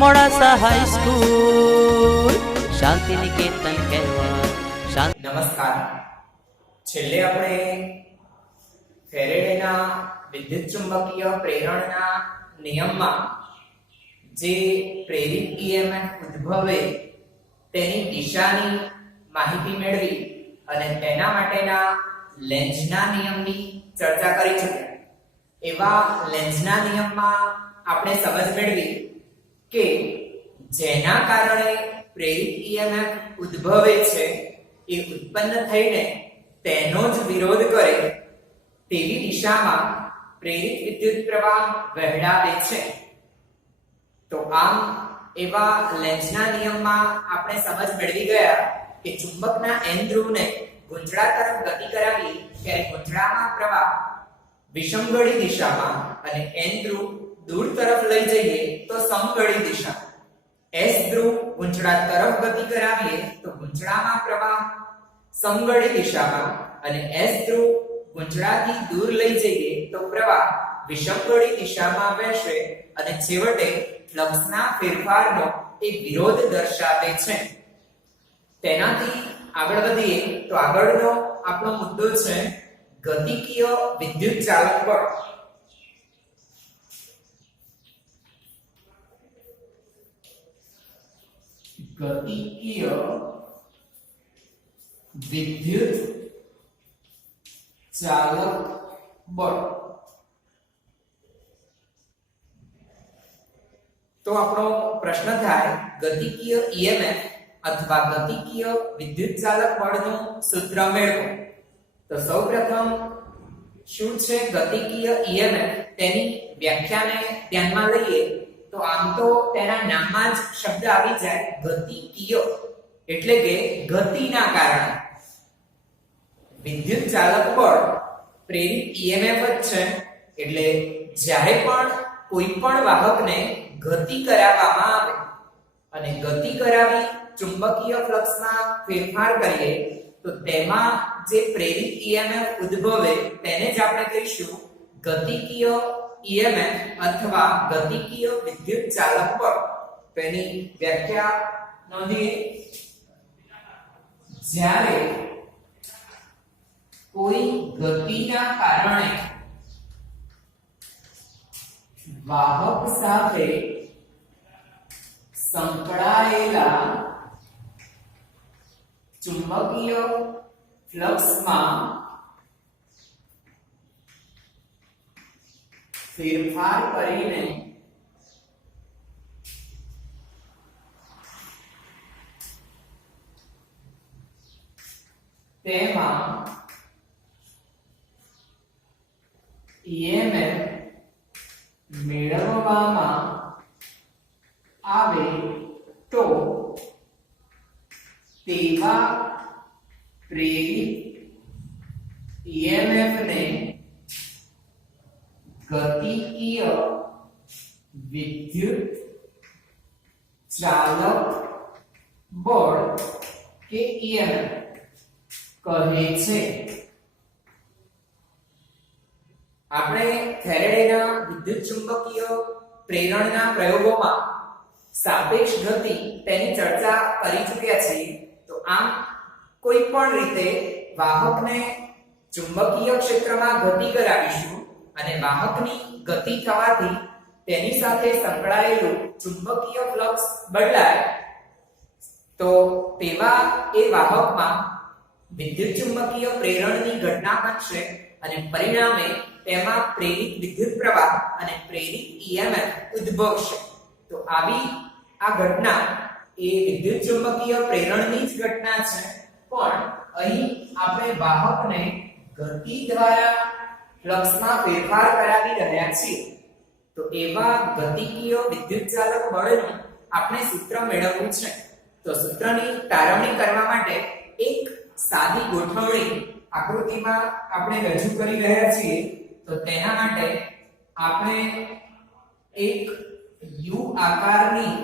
Modasa high school શાંતિ નિકેતન કહેવાય. નમસ્કાર. છેલ્લે આપણે ફેરેડેના વિદ્યુત ચુંબકીય પ્રેરણના નિયમમાં જે પ્રેરિત EMF ઉદ્ભવે તેની દિશાની માહિતી મેળવી અને તેના માટેના લેન્ઝના નિયમની ચર્ચા કરી ચૂક્યા. એવા લેન્ઝના નિયમમાં આપણે સમજ મેળવી કે જેના કારણે પ્રેરિત EMF ઉદ્ભવે છે એ ઉત્પન્ન થઈને તેનો જ વિરોધ કરે તેવી દિશામાં પ્રેરિત વિદ્યુત પ્રવાહ વહેડાવે છે. તો આમ એવા લેન્ઝના નિયમમાં આપણે સમજ મેળવી ગયા કે ચુંબકના N ધ્રુવને ગુંચળા તરફ ગતિ કરાવી ત્યારે ગુંચળામાં પ્રવાહ વિષમગળી દિશામાં અને N ધ્રુવ દૂર તરફ લઈ જઈએ તો સમગળી દિશા. S ધ્રુવ ગુંચળા તરફ ગતિ કરાવીએ તો ગુંચળામાં પ્રવાહ સમગળી દિશામાં અને S ધ્રુવ ગુંચળાથી દૂર લઈ જઈએ તો પ્રવાહ વિષમગળી દિશામાં વહેશે અને છેવટે ફ્લક્સના ફેરફારનો એક વિરોધ દર્શાવે છે. તેનાથી આગળ વધીએ તો આગળનો આપણો મુદ્દો છે ગતિકીય વિદ્યુત ચાલક બળ. ગતિકીય વિદ્યુત ચાલક બળ. તો આપણો પ્રશ્ન થાય ગતિકીય EMF અથવા ગતિકીય વિદ્યુત ચાલક બળનું સૂત્ર મેળવો. તો સૌપ્રથમ શું છે ગતિકીય EMF તેની વ્યાખ્યાને ધ્યાનમાં લઈએ તો આમ તો તેના નામમાં જ શબ્દ આવી જાય ગતિકીય એટલે કે ગતિના કારણે. વિદ્યુત ચાલક બળ પ્રેરિત EMF જ છે એટલે જ્યારે પણ કોઈ પણ વાહકને ગતિ કરાવવામાં આવે અને ગતિ કરાવી ચુંબકીય ફ્લક્સમાં ફેરફાર કરીએ તો તેમાં જે પ્રેરિત EMF ઉદ્ભવે તેને જ આપણે કહીશું ગતિકીય EMF અથવા ગતિકીય વિદ્યુત ચાલક બળ. તેની વ્યાખ્યા નોંધીએ. જ્યારે કોઈ ગતિના કારણે વાહક સાથે સંકળાયેલા ચુંબકીય ફ્લક્સમાં ફેરફાર કરીને તેમાં EMF મેળવવામાં આવે તો તેવા પ્રેરિત EMF ને ગતિકીય વિદ્યુત ચાલક બળ કે EMF કહે છે. આપણે ફેરેડેના વિદ્યુત ચુંબકીય પ્રેરણના પ્રયોગોમાં સાપેક્ષ ગતિ તેની ચર્ચા કરી ચૂક્યા છીએ. તો આમ કોઈ પણ રીતે વાહકને ચુંબકીય ક્ષેત્રમાં ગતિ કરાવીશું અને વાહકની ગતિ થવાથી તેની સાથે સંકળાયેલું ચુંબકીય ફ્લક્સ બદલાય તો તેવા એ વાહકમાં વિદ્યુત ચુંબકીય પ્રેરણની ઘટના બનશે અને પરિણામે તેમાં પ્રેરિત વિદ્યુત પ્રવાહ અને પ્રેરિત EMF ઉદ્ભવશે. તો આવી આ ઘટના એ વિદ્યુત ચુંબકીય પ્રેરણની જ ઘટના છે, પણ અહીં આપણે વાહકને ગતિ દ્વારા ફ્લક્સમાં ફેરફાર કરાવી રહ્યા છીએ. તો એવા ગતિકીય વિદ્યુત ચાલક બળનું આપણે સૂત્ર મેળવવું છે. તો સૂત્રની તારવણી કરવા માટે એક સાદી ગોઠવણી આકૃતિમાં આપણે રજૂ કરી રહ્યા છીએ. તો તેના માટે આપણે એક U આકારની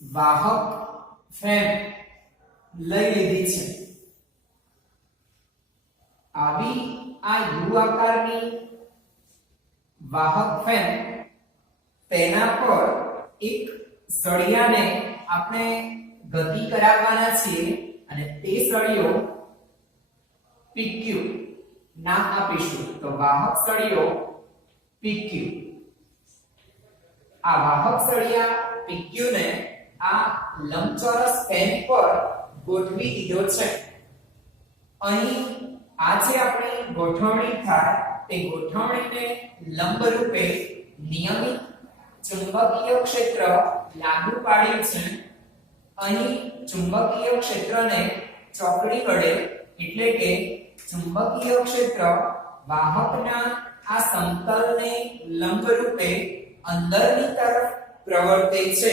વાહક ફ્રેમ લઈ લીધી છે. આવી આ વાહક ફેન તેના પર એક સળિયાને આપણે ગતિ કરાવવાના છીએ અને તે સળિયો PQ નામ આપીશું. તો વાહક સળિયો PQ. આ વાહક સળિયા PQ ને આ લંબચોરસ ફેન પર ગોઠવી દીધો છે. અહીં આ જે આપણી ગોઠવણી થાય તે ગોઠવણીને લંબ રૂપે નિયમિત ચુંબકીય ક્ષેત્ર લાગુ પાડ્યું છે. અહીં ચુંબકીય ક્ષેત્રને ચોકડી વડે એટલે કે ચુંબકીય ક્ષેત્ર વાહકના આ સમતલને લંબ રૂપે અંદરની તરફ પ્રવર્તે છે.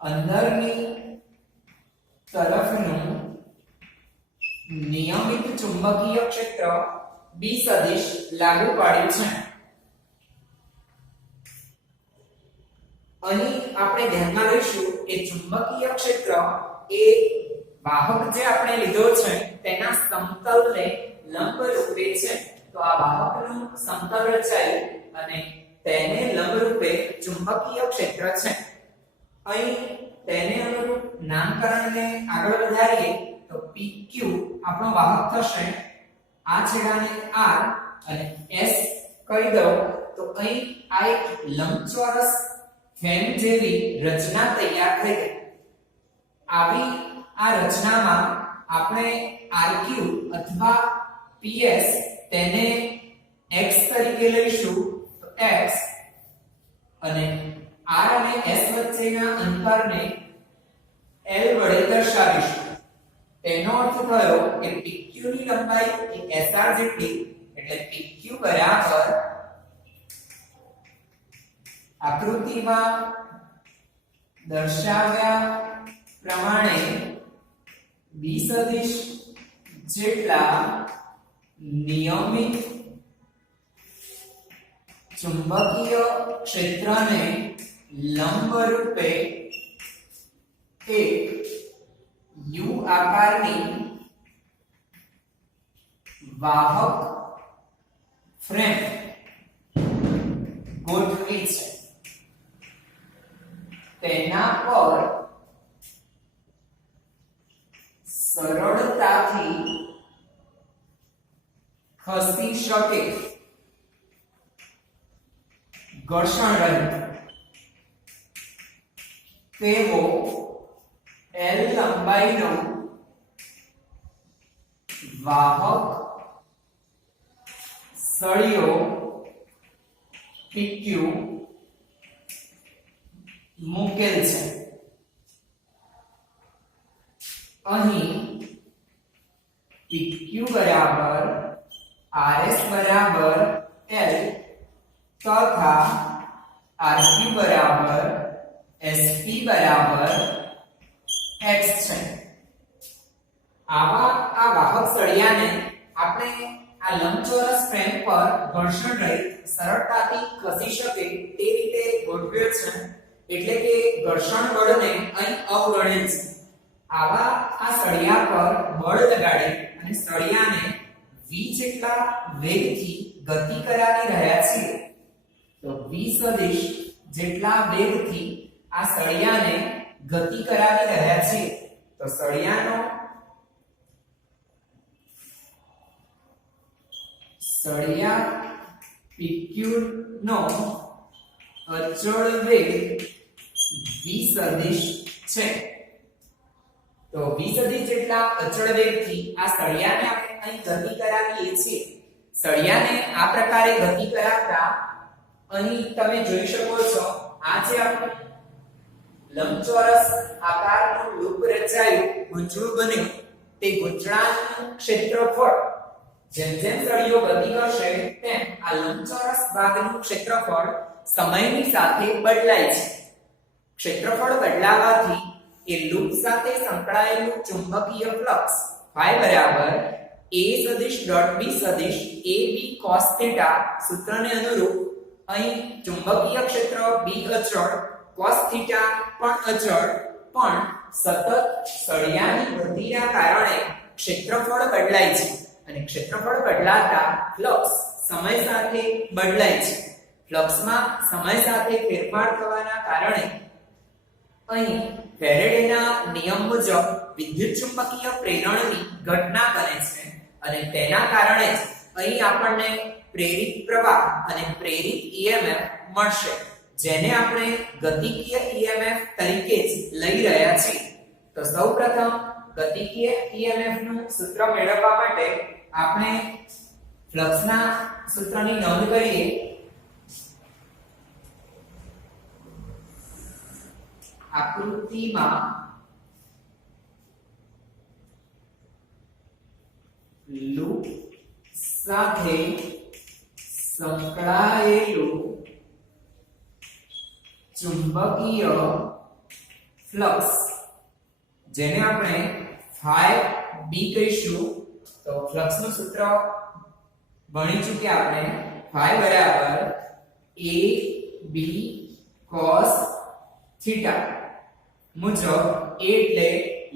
અંદરની તરફનું નિયમિત ચુંબકીય ક્ષેત્ર B સદિશ લાગુ પાડ્યું છે. અહીં આપણે ધ્યાનમાં લઈશું કે ચુંબકીય ક્ષેત્ર એ વાહક જે આપણે લીધો છે તેના સમતલને લંબ રૂપે છે. તો આ વાહકનું સમતલ રચાયું અને તેને લંબ રૂપે ચુંબકીય ક્ષેત્ર છે. અહીં તેને અનુરૂપ નામકરણને આગળ વધારીએ તો PQ આપણો વાહક થશે. આ છેડાને R અને S કહી દઉં તો અહીં આ એક લંબચોરસ ફેન જેવી રચના તૈયાર થઈ ગઈ. આવી આ રચનામાં આપણે RQ અથવા PS તેને x તરીકે લઈશું. તો x અને R અને S વચ્ચેના અંતરને L વડે દર્શાવીશું. તેનો અર્થ થયો કે PQ ની લંબાઈ એ SR જેટલી એટલે PQ બરાબર આકૃતિમાં દર્શાવ્યા પ્રમાણે B સદિશ જેટલા નિયમિત ચુંબકીય ક્ષેત્રને લંબ રૂપે એક U આકારની વાહક ફ્રેમ ગોઠવી છે. તેના પર સરળતાથી ખસી શકે ઘર્ષણ રહિત તેવો L લંબાઈનો વાહક સળિયો PQ મૂકેલ છે. અહીં PQ બરાબર RS બરાબર L તથા RQ બરાબર SP બરાબર x છે. આ વાહક સળિયાને આપણે આ લંબચોરસ ફ્રેમ પર ઘર્ષણ રહિત સરળતાથી ખસી શકે તે રીતે ગોઠવેલ છે. એટલે કે ઘર્ષણ બળને અહીં અવગણેલ છે. આવા આ સળિયા પર બળ લગાડી અને સળિયાને v જેટલા વેગથી ગતિ કરાવી રહ્યા છીએ. તો v સદિશ જેટલા વેગથી આ સળિયાને ગતિ કરાવી રહ્યા છીએ. તો સળિયા PQ નો અચળ વેગ v સદિશ છે. તો v સદિશ જેટલા અચળ વેગથી આ સળિયાને આપણે અહીં ગતિ કરાવીએ છીએ. સળિયાને આ પ્રકારે ગતિ કરાવતા અહીં તમે જોઈ શકો છો આ જે આપણું લંબચોરસ આકારનું લૂપ રચાયું ગૂંચળું બન્યું તે ગૂંચળાનું ક્ષેત્રફળ જેમ જેમ સળિયો ગતિ કરશે તેમ આ લંબચોરસ ભાગનું ક્ષેત્રફળ સમયની સાથે બદલાય છે. ક્ષેત્રફળ બદલાવાથી એ લૂપ સાથે સંકળાયેલું ચુંબકીય ફ્લક્સ phi બરાબર a સદિશ ડોટ b સદિશ ab cos થીટા સૂત્રને અનુરૂપ અહીં ચુંબકીય ક્ષેત્ર b અચળ cos થીટા પણ અચળ પણ સતત સળિયાની ગતિના કારણે ક્ષેત્રફળ બદલાય છે અને ક્ષેત્રફળ બદલાતા ફ્લક્સ સમય સાથે બદલાય છે. ફ્લક્સમાં સમય સાથે ફેરફાર થવાના કારણે અહીં ફેરેડેના નિયમ મુજબ વિદ્યુતચુંબકીય પ્રેરણની ઘટના બને છે અને તેના કારણે જ અહીં આપણને પ્રેરિત પ્રવાહ અને પ્રેરિત EMF મળશે, જેને આપણે ગતિકીય EMF તરીકે જ લઈ રહ્યા છીએ. તો સૌપ્રથમ ગતિકીય EMF નું સૂત્ર મેળવવા માટે આપણે ફ્લક્સના સૂત્રની નોંધ કરીએ. આકૃતિમાં લૂપ સાથે સંકળાયેલું ચુંબકીય ફ્લક્સ, જેને આપણે phi b કહીશું. તો ફ્લક્સનું સૂત્ર ભણી ચૂક્યા આપણે. phi બરાબર a b cos થીટા મુજબ a એટલે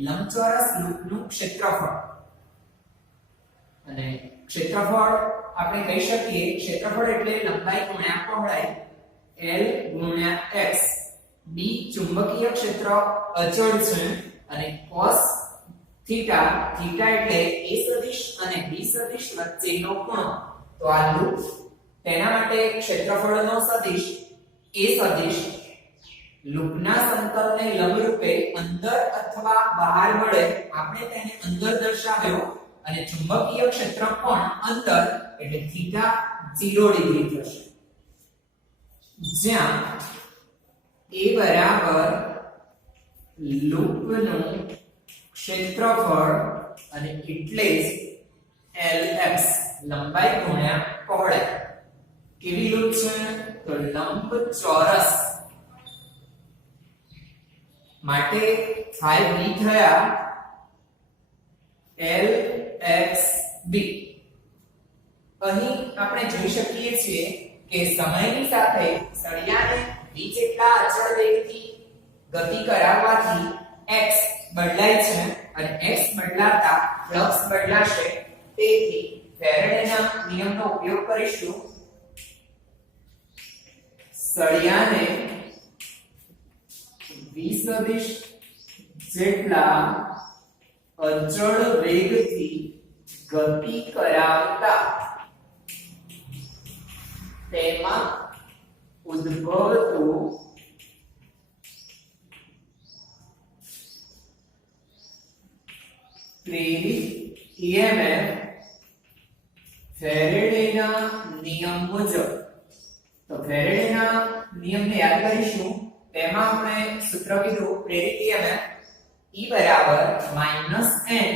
લંબચોરસ લૂપનું ક્ષેત્રફળ અને ક્ષેત્રફળ આપણે કહી શકીએ, ક્ષેત્રફળ એટલે લંબાઈ ગુણ્યા પહોળાઈ L ગુણ્યા x. b ચુંબકીય ક્ષેત્ર અચળ છે અને cos થીટા, થીટા એટલે a સદિશ અને b સદિશ વચ્ચેનો ખૂણો. તો આ લૂપ, તેના માટે ક્ષેત્રફળનો સદિશ a સદિશ લૂપના સમતલને લંબરૂપે અંદર અથવા બહાર મળે આપણે તેને અંદર દર્શાવ્યો અને ચુંબકીય ક્ષેત્ર પણ અંદર એટલે થીટા 0 ડિગ્રી થશે, જ્યાં a બરાબર લૂપનું ક્ષેત્રફળ અને એટલે જ Lx લંબાઈ ગુણ્યા પહોળાઈ. કેવી લૂપ છે? તો લંબચોરસ માટે phi b થયા Lxb. અહીં આપણે જોઈ શકીએ છીએ કે સમયની સાથે સળિયાને v જેટલા અચળ વેગથી ગતિ કરાવવાથી x બદલાય છે અને x બદલાતા ફ્લક્સ બદલાશે. તેથી ફેરેડેના નિયમનો ઉપયોગ કરીશું. સળિયાને v સદિશ જેટલા અચળ વેગથી ગતિ કરાવતા તેમાં ઉદ્ભવતું પ્રેરિત EMF ફેરેડેના નિયમ મુજબ. તો ફેરેડેના નિયમને યાદ કરીશું. તેમાં આપણે સૂત્ર કીધું પ્રેરિત EMF E બરાબર -n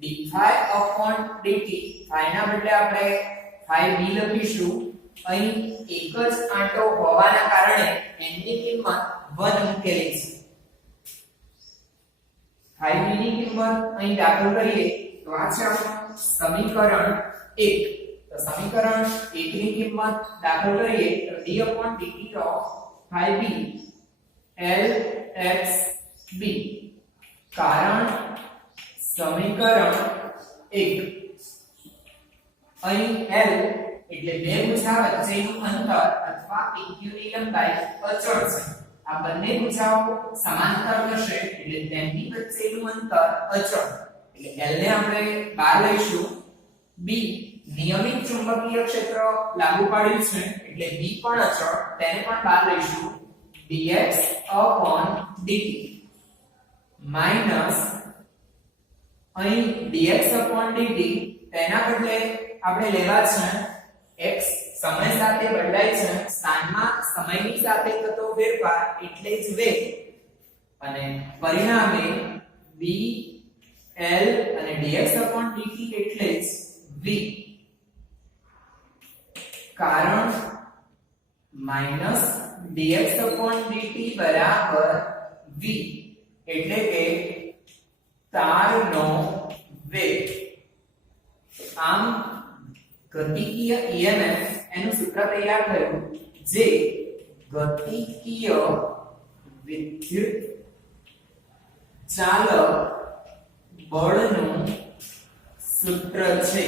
dϕ/dt. phi ના બદલે આપણે phi b લખીશું. અહીં એક જ આંટો હોવાના કારણે n ની કિંમત 1 મૂકેલી છે. phi b ની કિંમત અહીં દાખલ કરીએ તો આ છે આપણું સમીકરણ 1. તો સમીકરણ 1 ની કિંમત દાખલ કરીએ તો d/dt of phi b Lxb. કારણ સમીકરણ 1. અહીં L એટલે બે ભુજા વચ્ચેનું અંતર અથવા PQ ની લંબાઈ અચળ છે. આ બંને ભુજાઓ સમાંતર હશે એટલે તેમની વચ્ચેનું અંતર અચળ. એટલે L ને આપણે બહાર લઈશું. B નિયમિત ચુંબકીય ક્ષેત્ર લાગુ પાડ્યું છે એટલે B પણ અચળ, તેને પણ બહાર લઈશું. dx/dt માઈનસ અહીં dx/dt તેના બદલે આપણે લેવા છે x સમય સાથે બદલાય છે, સ્થાનમાં સમયની સાથે થતો ફેરફાર એટલે જ વેગ, અને પરિણામે v l અને dx/dt એટલે જ v. કારણ -dx/dt બરાબર v એટલે કે તારનો વેગ. આમ ગતિકીય EMF એનું સૂત્ર તૈયાર થયું જે ગતિકીય વિદ્યુત ચાલક બળનું સૂત્ર છે.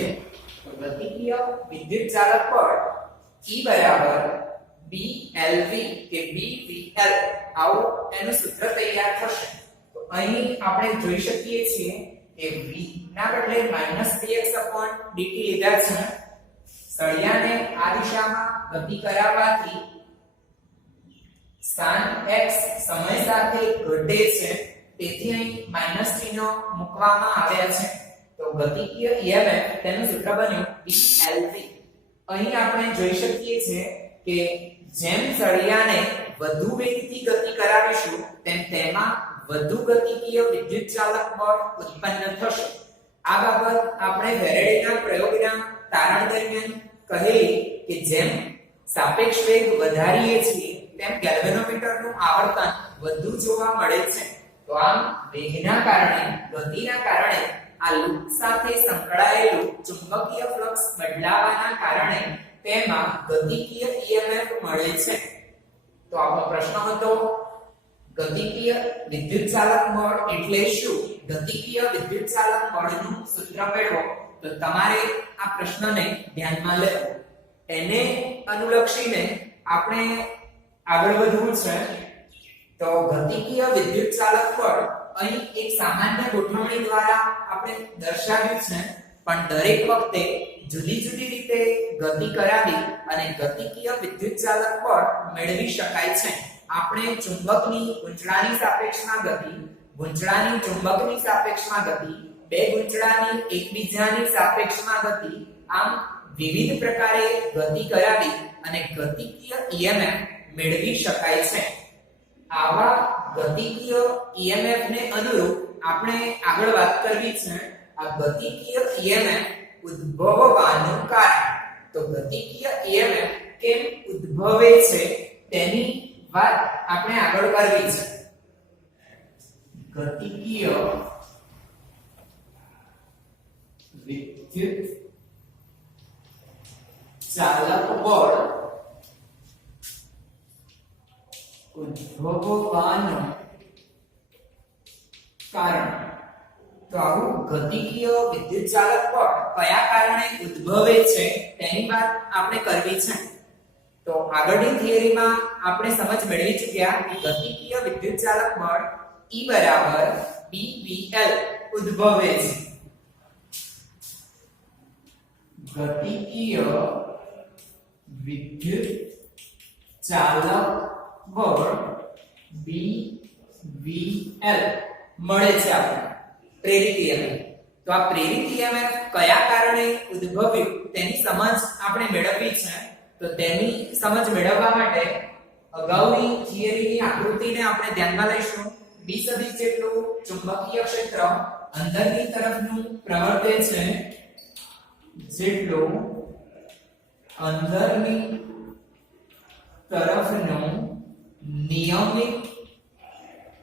તો ગતિકીય વિદ્યુત ચાલક બળ E બરાબર BLV કે BVL આવું એનું સૂત્ર તૈયાર થશે. તો અહીં આપણે જોઈ શકીએ છીએ કે V ના બદલે -dx/dt લીધા છે. સળિયાને આ દિશામાં ગતિ કરાવવાથી સ્થાન x સમય સાથે ઘટે છે, તેથી અહીં માઈનસ ચિહ્નો મૂકવામાં આવ્યા છે. તો ગતિકીય EMF તેનું સૂત્ર બન્યું BLV. અહીં આપણે જોઈ શકીએ છીએ કે જેમ સળિયાને વધુ વેગથી ગતિ કરાવીશું તેમ તેમાં વધુ ગતિકીય વિદ્યુત ચાલક બળ ઉત્પન્ન થશે. આ બાબત આપણે ફેરેડેના પ્રયોગના તારણ દરમિયાન કહેલી કે જેમ સાપેક્ષ વેગ વધારીએ છીએ તેમ ગેલ્વેનોમીટરનું આવર્તન વધુ જોવા મળે છે. તો આમ વેગના કારણે, ગતિના કારણે આ લૂપ સાથે સંકળાયેલું ચુંબકીય ફ્લક્સ બદલાવાના કારણે તેમાં ગતિકીય EMF મળે છે. તો આપણો પ્રશ્ન હતો ગતિકીય વિદ્યુત ચાલક બળ એટલે શું? ગતિકીય વિદ્યુત ચાલક બળનું સૂત્ર મેળવો. તો તમારે આ પ્રશ્નને ધ્યાનમાં લેવો. એને અનુલક્ષીને આપણે આગળ વધવું છે. તો ગતિકીય વિદ્યુત ચાલક બળ અહીં એક સામાન્ય ગોઠવણી દ્વારા આપણે દર્શાવ્યું છે, પણ દરેક વખતે જુદી જુદી રીતે ગતિ કરાવી અને ગતિકીય વિદ્યુત ચાલક બળ મેળવી શકાય છે. આપણે ચુંબકની ગૂંચળાની સાપેક્ષમાં ગતિ, ગૂંચળાની ચુંબકની સાપેક્ષમાં ગતિ, બે ગૂંચળાની એકબીજાની સાપેક્ષમાં ગતિ, આમ વિવિધ પ્રકારે ગતિ કરાવી અને ગતિકીય EMF મેળવી શકાય છે. આવા ગતિકીય EMF ને અનુરૂપ આપણે આગળ વાત કરવી છે આ ગતિકીય EMF ઉદ્ભવવાનું કારણ. તો ગતિકીય EMF કેમ ઉદ્ભવે છે તેની વાત આપણે આગળ કરવી છે. ગતિકીય વિદ્યુત ચાલક બળ ઉદ્ભવવાનું કારણ. તો આવું ગતિકીય વિદ્યુત ચાલક બળ કયા કારણે ઉદ્ભવે છે તેની વાત આપણે કરવી છે. તો આગળની થિયરીમાં આપણે સમજ મેળવી ચૂક્યા કે ગતિકીય વિદ્યુત ચાલક બળ E બરાબર BVL ઉદ્ભવે છે. ગતિકીય વિદ્યુત ચાલક બળ BVL મળે છે આપણે પ્રેરિત EMF. તો આ પ્રેરિત EMF કયા કારણે ઉદ્ભવ્યું તેની સમજ આપણે મેળવવી છે. તો તેની સમજ મેળવવા માટે અગાઉની થિયરીની આકૃતિને આપણે ધ્યાનમાં લઈશું. B સદિશ જેટલું ચુંબકીય ક્ષેત્ર અંદરની તરફનું પ્રવર્તે છે, જેટલું અંદરની તરફનું નિયમિત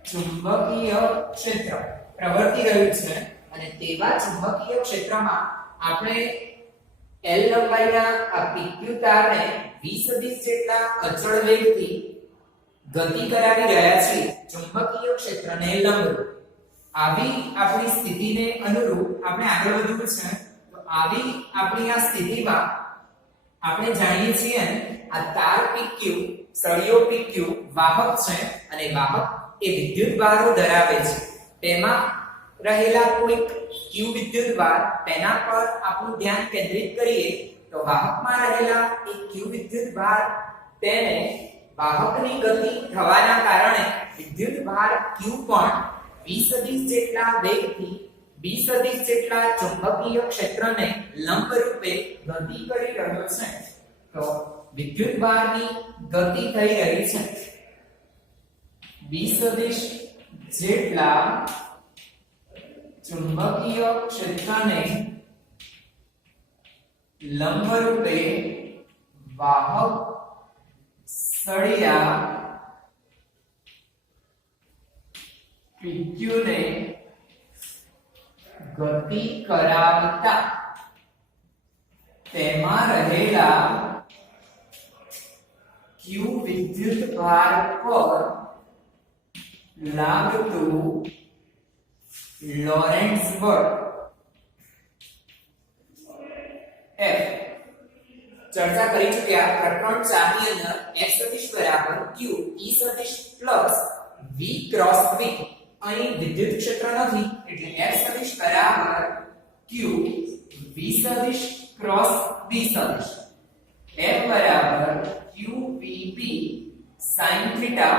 ચુંબકીય ક્ષેત્ર પ્રવર્તી રહ્યું છે, અને તેવા ચુંબકીય ક્ષેત્રમાં આપણે L લંબાઈના આ PQ તારને V સદિશ જેટલા અચળ વેગથી ગતિ કરાવી રહ્યા છીએ ચુંબકીય ક્ષેત્રને લંબરૂપ. આવી આપણી સ્થિતિને અનુરૂપ આપણે આગળ વધવું છે. તો આવી આપણી આ સ્થિતિમાં આપણે જાણીએ છીએ આ તાર PQ, સળિયો PQ વાહક છે, અને વાહક એ વિદ્યુત ભારો ધરાવે છે. તેમાં રહેલા કોઈક q વિદ્યુત ભાર તેના પર આપણું ધ્યાન કેન્દ્રિત કરીએ તો વાહકમાં રહેલા એક q વિદ્યુત ભાર તેને વાહકની ગતિ થવાના કારણે વિદ્યુત ભાર q પણ v સદિશ જેટલા વેગથી b સદિશ જેટલા ચુંબકીય ક્ષેત્રને લંબ રૂપે ગતિ કરી રહ્યો છે. તો વિદ્યુત ભારની ગતિ થઈ રહી છે. b સદિશ જેટલા ચુંબકીય ક્ષેત્રને લંબ રૂપે વાહક સળિયા PQ ને ગતિ કરાવતા તેમાં રહેલા q વિદ્યુત ભાર પર લાગતું લોરેન્ટ્ઝ બળ F ચર્ચા કરી ચૂક્યા પ્રકરણ 4 ની અંદર F સદિશ બરાબર Q E સદિશ પ્લસ V ક્રોસ V અહીં વિદ્યુત ક્ષેત્ર નથી એટલે F સદિશ બરાબર Q V સદિશ ક્રોસ V સદિશ F બરાબર QVP sin થીટા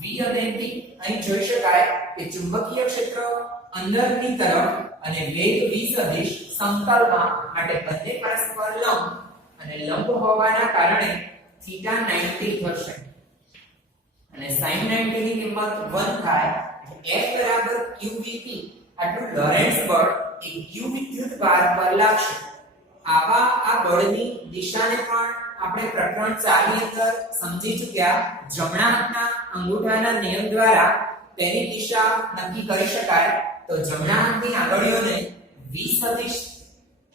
V અને P અહીં જોઈ શકાય કે ચુંબકીય ક્ષેત્ર અંદરની તરફ અને વેગ V સદિશ સમતલમાં માટે બંને પરસ્પર લંબ અને લંબ હોવાના કારણે થીટા 90 થશે અને sin 90 ની કિંમત 1 થાય F બરાબર QVP આટલું લોરેન્ટ્ઝ બળ એ Q વિદ્યુત ભાર પર લાગશે આવા આ બળની દિશાને પણ આપણે પ્રકરણ 4 ની અંદર સમજી ચૂક્યા જમણા હાથના અંગૂઠાના નિયમ દ્વારા તેની દિશા નક્કી કરી શકાય તો જમણા હાથની આંગળીઓને V સદિશ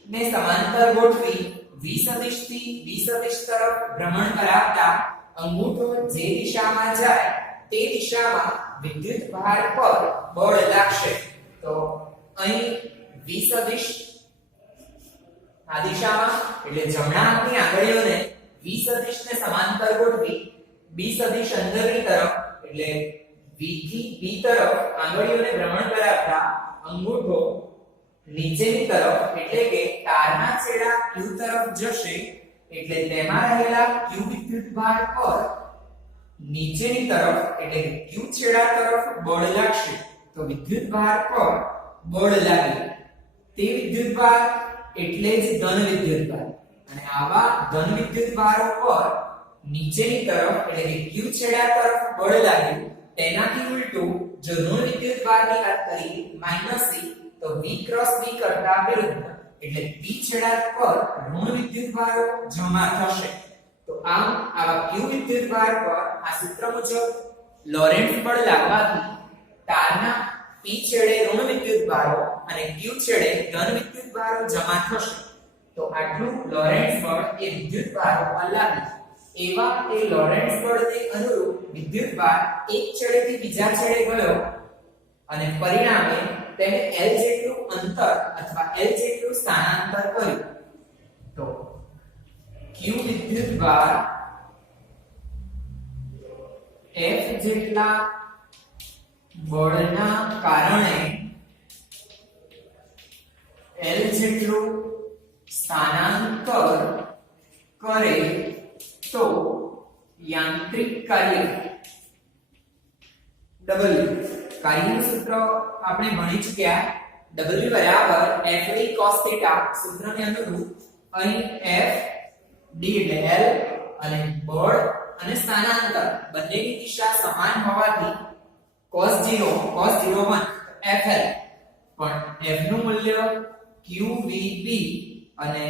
ને સમાંતર ગોઠવી V સદિશ થી V સદિશ તરફ ભ્રમણ કરાવતા અંગૂઠો જે દિશામાં જાય તે દિશામાં વિદ્યુત ભાર પર બળ લાગશે તો અહીં V સદિશ આ દિશામાં એટલે જમણા હાથની આંગળીઓને V સદિશને સમાંતર ગોઠવી B સદિશ અંદરની તરફ એટલે V થી B તરફ આંગળીઓને ભ્રમણ કરાવતા અંગૂઠો નીચેની તરફ એટલે કે તારના છેડા Q તરફ જશે એટલે તેમાં રહેલા Q વિદ્યુત ભાર પર નીચેની તરફ એટલે કે Q છેડા તરફ બળ લાગશે તો વિદ્યુત ભાર પર બળ લાગે તે વિદ્યુત ભાર એટલે જ ધન વિદ્યુત ભાર અને આવા ધન વિદ્યુત ભારો પર નીચેની તરફ એટલે કે Q છેડા તરફ બળ લાગે તેનાથી ઉલટું જો ઋણ વિદ્યુત ભારની વાત કરી -C તો V ક્રોસ V કરતા વિરુદ્ધ એટલે P છેડા પર ઋણ વિદ્યુત ભારો જમા થશે તો આમ આવા Q વિદ્યુત ભાર પર આ સૂત્ર મુજબ લોરેન્ટ્ઝ બળ લાગવાથી તારના P છેડે ઋણ વિદ્યુત ભારો અને Q છેડે ધન વિદ્યુત ભારો જમા થશે તો આટલું લોરેન્ટ્ઝ બળ એ વિદ્યુત ભારો પર લાગે એવા એ લોરેન્ટ્ઝ બળને અનુરૂપ વિદ્યુત ભાર એક છેડેથી બીજા છેડે ગયો અને પરિણામે તેને L જેટલું અંતર અથવા L જેટલું સ્થાનાંતર કર્યું તો Q વિદ્યુત ભાર F જેટલા બળના કારણે L જેટલું સ્થાનાંતર કરે તો યાંત્રિક કાર્ય W કાર્યનું સૂત્ર આપણે ભણી ચૂક્યા W બરાબર F d cos θ સૂત્રને અનુરૂપ અહીં F d એટલે L અને બળ અને સ્થાનાંતર બંનેની દિશા સમાન હોવાથી cos 0 1 FL પણ F નું મૂલ્ય QVB અને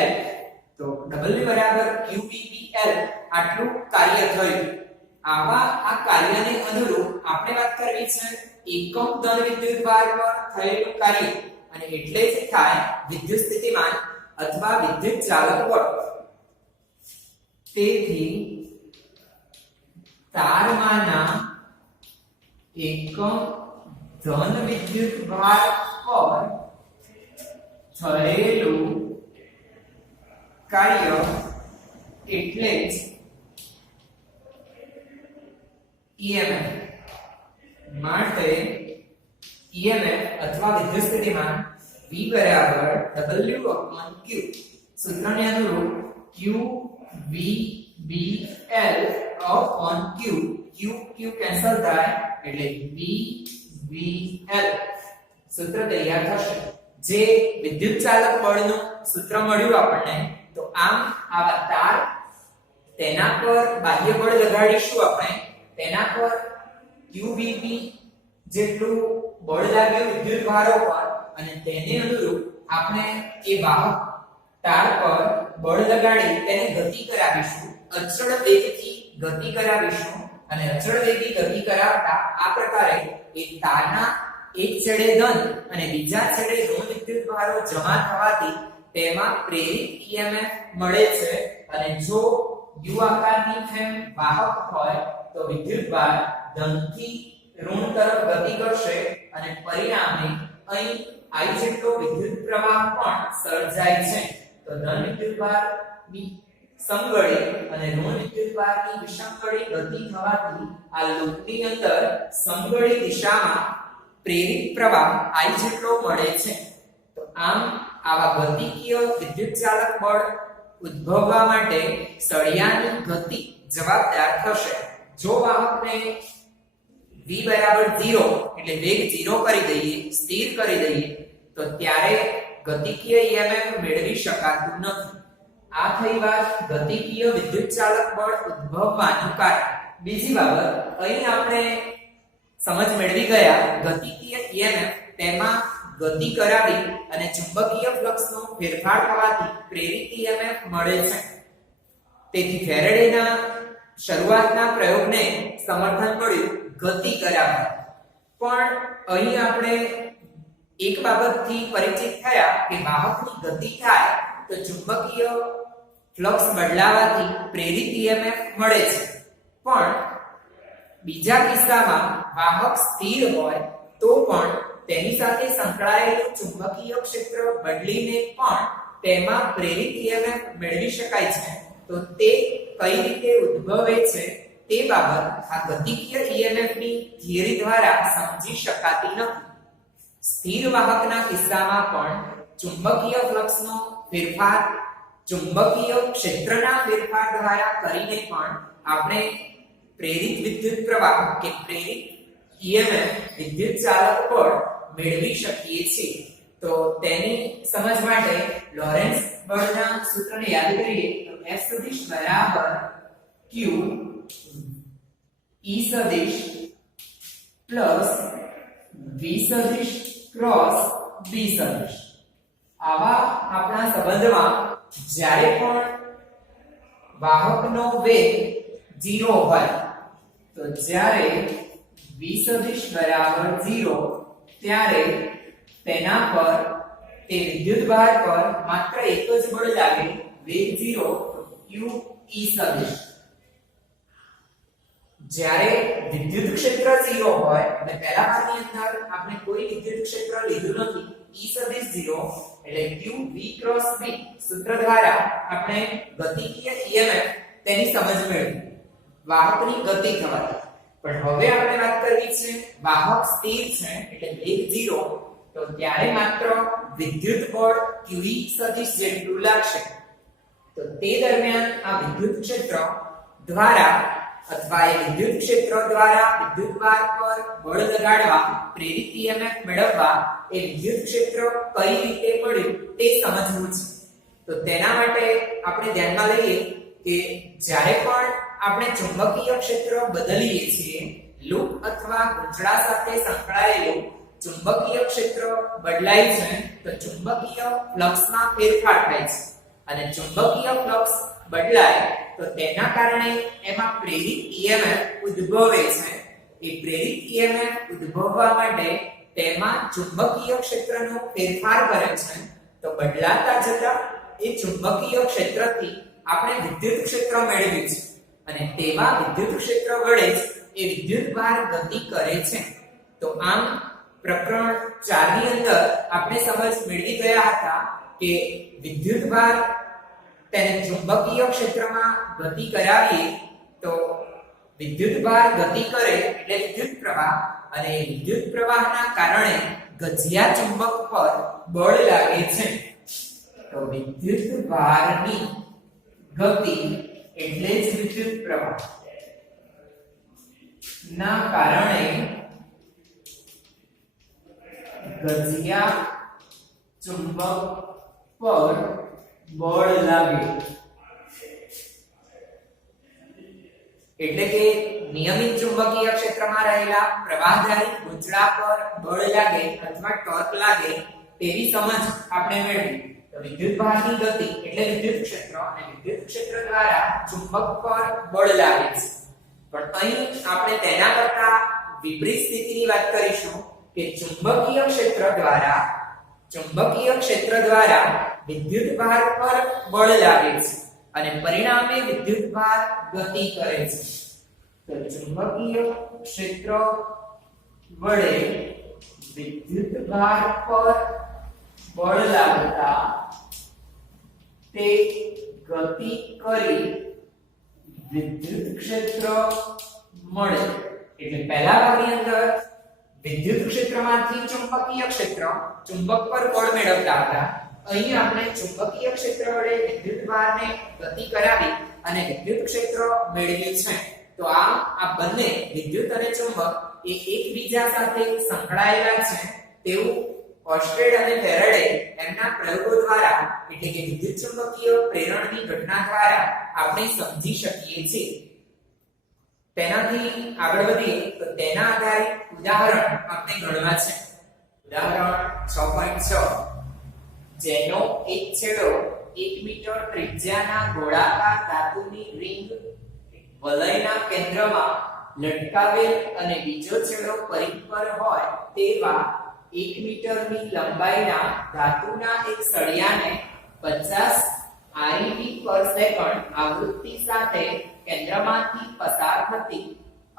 L તો W બરાબર QVBL આટલું કાર્ય થયું આવા આ કાર્યને અનુરૂપ આપણે વાત કરવી છે એકમ ધન વિદ્યુત ભાર પર થયેલું કાર્ય અને એટલે જ થાય વિદ્યુત સ્થિતિમાન અથવા વિદ્યુત ચાલક બળ તેથી તારમાંના એકમ ધન વિદ્યુત ભાર પર થયેલું કાર્ય એટલે જ EMF માટે EMF અથવા વિદ્યુત સ્થિતિમાન V બરાબર W/Q સૂત્રને અનુરૂપ QVBL/Q Q કેન્સલ થાય એટલે VVL સૂત્ર તૈયાર થશે જે વિદ્યુત ચાલક બળનું સૂત્ર મળ્યું આપણને તો આમ આવા તાર તેના પર બાહ્ય બળ લગાડીશું આપણે તેના પર QVB જેટલું બળ લાગ્યું વિદ્યુત ભારો પર અને તેને અનુરૂપ આપણે એ વાહક તાર પર બળ લગાડી તેને ગતિ કરાવીશું અચળ વેગથી ગતિ કરાવીશું અને અચળ વેગી ગતિ કરાવતા આ પ્રકારે એક તારના એક છેડે ધન અને બીજા છેડે ઋણ વિદ્યુત ભારો જમા થવાથી તેમાં પ્રેરિત EMF મળે છે અને જો U આકારની ફ્રેમ વાહક હોય તો વિદ્યુત ભાર ધનથી ઋણ તરફ ગતિ કરશે અને પરિણામે અહીં I જેટલો વિદ્યુત પ્રવાહ પણ સર્જાય છે તો તો ધન વિદ્યુતભારની સમગળી અને ઋણ વિદ્યુતભારની વિષમગળી ગતિ થવાથી આ લૂપની અંદર સમગળી દિશામાં પ્રેરિત પ્રવાહ I જેટલો મળે છે. તો આમ આવા ગતિકીય વિદ્યુતચાલક બળ ઉદ્ભવવા માટે સળિયાની ગતિ જવાબદાર થશે. જો વાહકને v બરાબર 0 એટલે વેગ 0 કરી દઈએ, સ્થિર કરી દઈએ, તો ત્યારે ગતિકીય EMF મેળવી શકાતું નથી. આ થઈ વાત ગતિકીય વિદ્યુતચાલક બળ ઉદ્ભવવાનું કારણ. બીજી બાબત, અહીં આપણે સમજ મેળવી ગયા ગતિકીય EMF તેમાં ગતિ કરાવી અને ચુંબકીય ફ્લક્સનો ફેરફાર થવાથી પ્રેરિત EMF મળે છે. તેથી ફેરેડેના શરૂઆતના પ્રયોગને સમર્થન મળ્યું ગતિ કરાવવા. પણ અહીં આપણે એક બાબતથી પરિચિત થયા કે વાહકની ગતિ થાય તો ચુંબકીય ફ્લક્સ બદલાવાથી પ્રેરિત EMF મળે છે. પણ બીજા કિસ્સામાં વાહક સ્થિર હોય તો પણ તેની સાથે સંકળાયેલું ચુંબકીય ક્ષેત્ર બદલીને પણ તેમાં પ્રેરિત EMF મેળવી શકાય છે. તો તે કઈ રીતે ઉદ્ભવે છે તે બાબત આ ગતિકીય EMF ની થિયરી દ્વારા સમજી શકાતી નથી. સ્થિર વાહકના કિસ્સામાં પણ ચુંબકીય ફ્લક્સનો ફેરફાર ચુંબકીય ક્ષેત્રના ફેરફાર દ્વારા કરીને પણ આપણે પ્રેરિત વિદ્યુત પ્રવાહ કે પ્રેરિત EMF વિદ્યુતચાલક બળ મેળવી શકીએ છીએ. તો તેની સમજ માટે લોરેન્સ બળના સૂત્રને યાદ કરીએ તો F સદિશ બરાબર Q E સદિશ પ્લસ V સદિશ ક્રોસ B સદિશ. આવા આપણા સંબંધમાં જ્યારે પણ વાહકનો વેગ 0 હોય તો જ્યારે V સદિશ બરાબર 0 ત્યારે તેના પર તે વિદ્યુતભાર પર માત્ર એક જ બળ લાગે, વેગ 0 Q E સદિશ. જ્યારે વિદ્યુત ક્ષેત્ર 0 હોય અને પહેલા ભાગની અંદર આપણે કોઈ વિદ્યુત ક્ષેત્ર લીધું નથી, E સદિશ 0 એટલે Q V ક્રોસ B સૂત્ર દ્વારા આપણે ગતિકીય EMF તેની સમજ મેળવી વાહકની ગતિ થવાથી. પણ હવે આપણે વાત કરવી છે વાહક સ્થિર છે એટલે વેગ 0, તો ત્યારે માત્ર વિદ્યુત બળ QE સદિશ જેટલું લાગશે. તો તે દરમિયાન આ વિદ્યુત ક્ષેત્ર દ્વારા અથવા એ વિદ્યુત ક્ષેત્ર દ્વારા વિદ્યુતભાર પર બળ લગાડવા પ્રેરિત EMF મેળવવા એ વિદ્યુત ક્ષેત્ર કઈ રીતે મળ્યું તે સમજવું છે. તો તેના માટે આપણે ધ્યાનમાં લઈએ કે જ્યારે પણ આપણે ચુંબકીય ક્ષેત્ર બદલીએ છીએ, લૂપ અથવા ગૂંચળા સાથે સંકળાયેલું ચુંબકીય ક્ષેત્ર બદલાય છે તો ચુંબકીય ફ્લક્સમાં ફેરફાર થાય છે. અને ચુંબકીય ફ્લક્સ બદલાય તો તેના કારણે એમાં પ્રેરિત EMF ઉદ્ભવે છે. એ પ્રેરિત EMF ઉદ્ભવવા માટે તેમાં ચુંબકીય ક્ષેત્રનો ફેરફાર કરે છે. તો બદલાતા જતા એ ચુંબકીય ક્ષેત્રથી આપણે વિદ્યુત ક્ષેત્ર મેળવીએ છીએ અને તેવા વિદ્યુત ક્ષેત્ર વડે જ એ વિદ્યુતભાર ગતિ કરે છે. તો આમ પ્રકરણ 4 ની અંદર આપણે સમજ મેળવી ગયા હતા કે વિદ્યુતભાર તેને ચુંબકીય ક્ષેત્રમાં ગતિ કરાવીએ તો વિદ્યુતભાર ગતિ કરે એટલે વિદ્યુત પ્રવાહ, અને વિદ્યુત પ્રવાહના કારણે ગજિયા ચુંબક પર બળ લાગે છે. તો વિદ્યુતભારની ગતિ એટલે જ વિદ્યુત પ્રવાહ ના કારણે ગજિયા ચુંબક પર બળ લાગે. એટલે કે નિયમિત ચુંબકીય ક્ષેત્રમાં રહેલા પ્રવાહધારી ગૂંચળા પર બળ લાગે અથવા ટોર્ક લાગે તેવી સમજ આપણે મેળવી. તો વિદ્યુતભારની ગતિ એટલે વિદ્યુત ક્ષેત્ર અને વિદ્યુત ક્ષેત્ર દ્વારા ચુંબક પર બળ લાગે છે. પણ અહીં આપણે તેના કરતા વિપરીત સ્થિતિની વાત કરીશું કે ચુંબકીય ક્ષેત્ર દ્વારા વિદ્યુતભાર પર બળ લાગે છે અને પરિણામે વિદ્યુતભાર ગતિ કરે છે. તો ચુંબકીય ક્ષેત્ર વડે વિદ્યુતભાર પર બળ લાગતા તે ગતિ કરી વિદ્યુત ક્ષેત્ર મળે. એટલે પહેલા ભાગની અંદર વિદ્યુત ક્ષેત્રમાંથી ચુંબકીય ક્ષેત્ર ચુંબક પર બળ મેળવતા હતા. અહીં આપણે ચુંબકીય ક્ષેત્ર વડે વિદ્યુત ભારને ગતિ કરાવી અને વિદ્યુત ક્ષેત્ર મેળવ્યું છે. તો આ બંને વિદ્યુત અને ચુંબક એ એકબીજા સાથે સંકળાયેલા છે તેવું ઓર્સ્ટેડ અને ફેરાડે એમના પ્રયોગો દ્વારા એટલે કે વિદ્યુત ચુંબકીય પ્રેરણની ઘટના દ્વારા આપણે સમજી શકીએ છીએ. તેનાથી આગળ વધીએ તો તેના આધારિત ઉદાહરણ આપણે ગણવા છે. ઉદાહરણ 6.6 જેનો એક છેડો 1 મીટર ત્રિજ્યાના ગોળાકાર ધાતુની રિંગ વલયના કેન્દ્રમાં લટકાવેલ અને બીજો છેડો પરિઘ પર હોય તેવા 1 મીટરની લંબાઈના ધાતુના એક સળિયાને 50 REV/સેકન્ડ આવૃત્તિ સાથે કેન્દ્રમાંથી પસાર થતી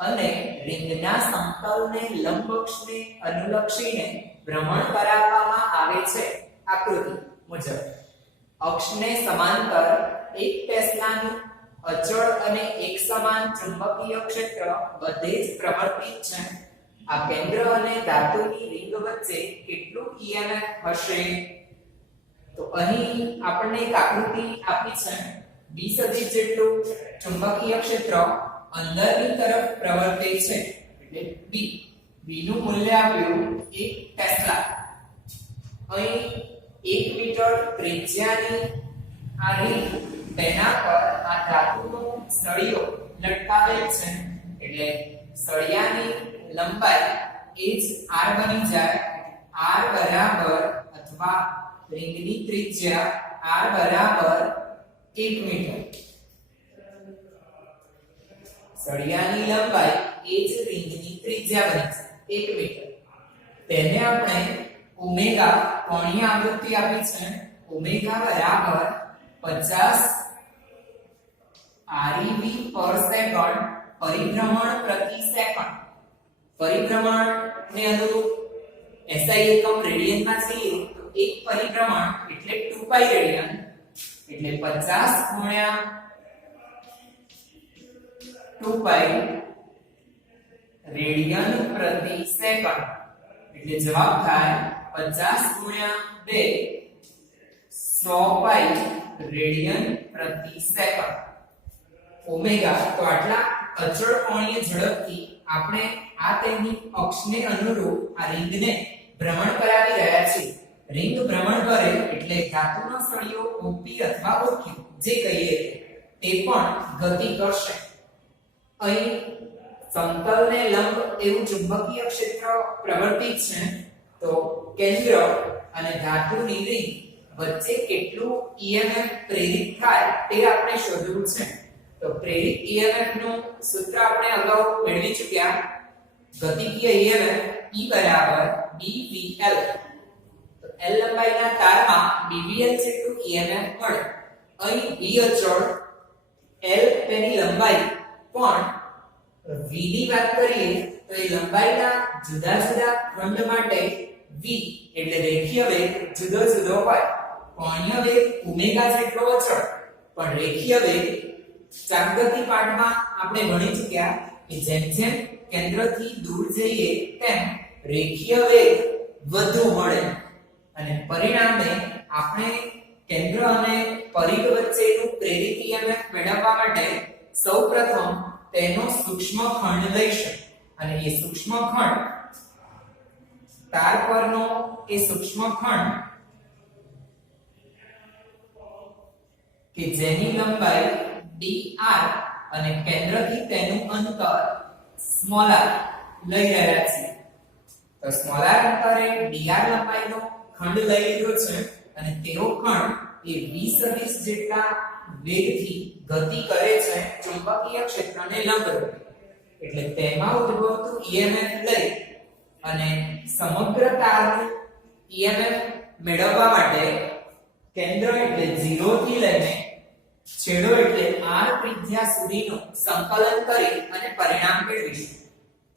અને રિંગના સમતલને લંબ અક્ષને અનુલક્ષીને ભ્રમણ કરાવવામાં આવે છે. આકૃતિ મુજબ અક્ષને સમાંતર 1 ટેસ્લાનું અચળ અને એકસમાન ચુંબકીય ક્ષેત્ર બધે જ પ્રવર્તિત છે. આ કેન્દ્ર અને ધાતુની રિંગ વચ્ચે કેટલું EMF હશે? તો અહીં આપણને એક આકૃતિ આપી છે. B સદિશ જેટલું ચુંબકીય ક્ષેત્ર અંદરની તરફ પ્રવર્તે છે એટલે B નું મૂલ્ય આપ્યું 1 ટેસ્લા. અહીં 1 મીટર ત્રિજ્યાની આ રિંગ તેના પર આ ધાતુનો સળિયો લટકાવેલ છે એટલે સળિયાની લંબાઈ એ જ r બની જાય. r બરાબર અથવા રિંગની ત્રિજ્યા r બરાબર 1 મીટર. સળિયાની લંબાઈ એ જ રિંગની ત્રિજ્યા બની છે 1 મીટર. તેને આપણે ઓમેગા કોણીય આવૃત્તિ આપી છે. ઓમેગા બરાબર 50 REV/સેકન્ડ પરિભ્રમણ પ્રતિ સેકન્ડ. પરિભ્રમણ ને અનુરૂપ SI એકમ રેડિયનમાં છે તો એક પરિભ્રમણ એટલે 2π રેડિયન એટલે 50 ગુણ્યા 2π રેડિયન પ્રતિ સેકન્ડ એટલે જવાબ થાય 50 ગુણ્યા 2 100π રેડિયન પ્રતિ સેકન્ડ. ઓમેગા તો આટલા અચળ કોણીય ઝડપથી આપણે આ તેની અક્ષને અનુરૂપ આ રિંગને ભ્રમણ કરાવી રહ્યા છીએ. રિંગ ભ્રમણ કરે એટલે ધાતુનો સળિયો OP અથવા OQ જે કહીએ તે પણ ગતિ કરશે. અહીં સમતલને લંબ એવું ચુંબકીય ક્ષેત્ર પ્રવર્તિત છે તો કેન્દ્ર અને ધાતુની રિંગ વચ્ચે કેટલું EMF પ્રેરિત થાય તે આપણે શોધવું છે. તો પ્રેરિત EMF નું સૂત્ર આપણે અગાઉ મેળવી ચૂક્યા. ગતિકીય EMF E બરાબર BVL. તો L લંબાઈના તારમાં BVL જેટલું EMF મળે. અહીં B અચળ, L તેની લંબાઈ પણ V ની વાત કરીએ તો એ લંબાઈના જુદા જુદા ખંડ માટે V એટલે રેખીય વેગ જુદો જુદો હોય. કોણીય વેગ ઓમેગા જેટલો અચળ પણ રેખીય વેગ ચાપગતિ પાઠમાં આપણે ભણી ચૂક્યા કે જેમ જેમ કેન્દ્રથી દૂર જઈએ તેમ રેખીય વેગ વધુ મળે અને પરિણામે આપણે કેન્દ્ર અને પરિઘ વચ્ચેનું પ્રેરિત EMF મેળવવા માટે સૌપ્રથમ તેનો સૂક્ષ્મ ખંડ લઈશું અને એ સૂક્ષ્મ ખંડ તાર પરનો એ સૂક્ષ્મ ખંડ કે જેની લંબાઈ dr અને કેન્દ્રથી તેનું અંતર r લઈ રહ્યા છીએ. તો r અંતરે dr લંબાઈનો ખંડ લઈ લીધો છે અને તેનો ખંડ એ v સદિશ જેટલા વેગથી ગતિ કરે છે ચુંબકીય ક્ષેત્રને લંબરૂપ. એટલે તેમાં ઉદ્ભવતું EMF લઈ અને સમગ્ર તારનું EMF મેળવવા માટે કેન્દ્ર એટલે 0 થી લઈને છેડો એટલે r ત્રિજ્યા સુધીનું સંકલન કરી અને પરિણામ મેળવીશું.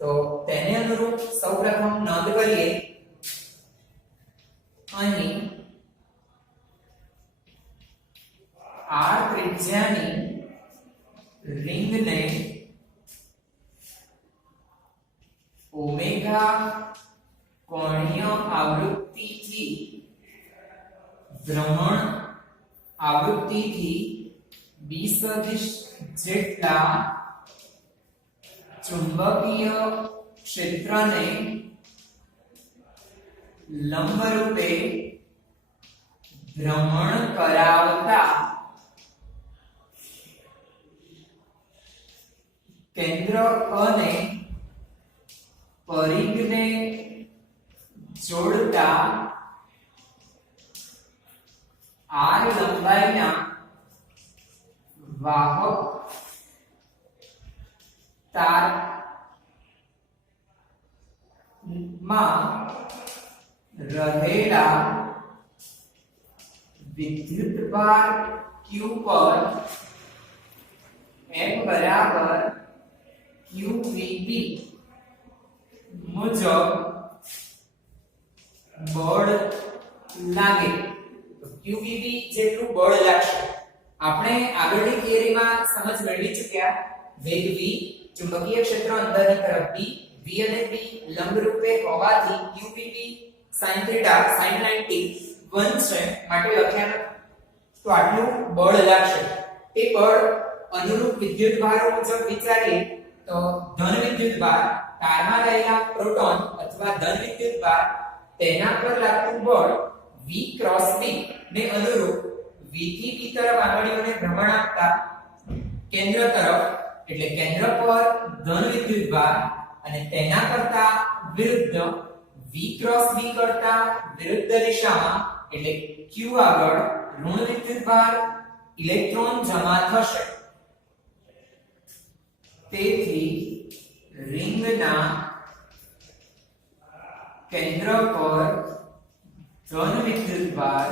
તો તેને અનુરૂપ સૌપ્રથમ નોંધ કરીએ. અહીં r ત્રિજ્યાની રિંગને ઓમેગા કોણીય આવૃત્તિથી ભ્રમણ આવૃત્તિથી b સદિશ જેટલા ચુંબકીય ક્ષેત્રને લંબરૂપે ભ્રમણ કરાવતા કેન્દ્ર અને પરિઘને જોડતા r લંબાઈના વાહક તાર માં રહેલા વિદ્યુતભાર q પર F બરાબર qVB મુજબ બળ લાગે તો qVB જેટલું બળ લાગશે. આપણે આગળની થિયરીમાં સમજ મેળવી ચૂક્યા વેગ v ચુંબકીય ક્ષેત્ર અંદરની તરફ b v અને b લંબરૂપે હોવાથી qVB sin θ sin 90 1 છે માટે લખ્યા તો આટલું બળ લાગશે. તે બળ અનુરૂપ વિદ્યુતભારો મુજબ વિચારીએ તો ધન વિદ્યુતભાર તારમાં રહેલા પ્રોટોન અથવા ધન વિદ્યુતભાર તેના પર લાગતું બળ v ક્રોસ b ને અનુરૂપ v થી b તરફ આંગળીઓને ભ્રમણ આપતા કેન્દ્ર તરફ એટલે કેન્દ્ર પર ધન વિદ્યુતભાર અને તેના કરતા વિરુદ્ધ v ક્રોસ b કરતા વિરુદ્ધ દિશામાં એટલે q આગળ ઋણ વિદ્યુતભાર ઇલેક્ટ્રોન જમા થશે. તેથી રિંગના કેન્દ્ર પર ધન વિદ્યુતભાર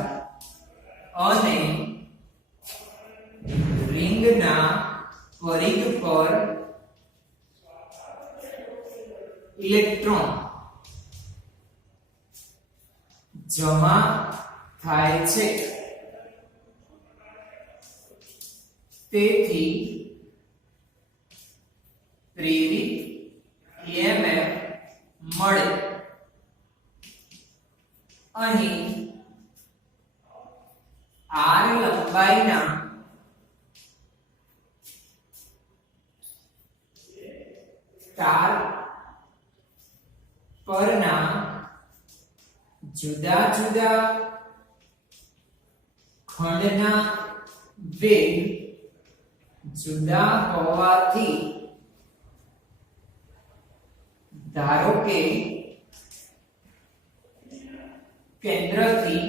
અને રિંગના પરિઘ પર ઇલેક્ટ્રોન જમા થાય છે. તેથી પ્રેરિત EMF મળે. અહીં r લંબાઈના તાર પરના જુદા જુદા ખંડના વેગ જુદા હોવાથી ધારો કે કેન્દ્રથી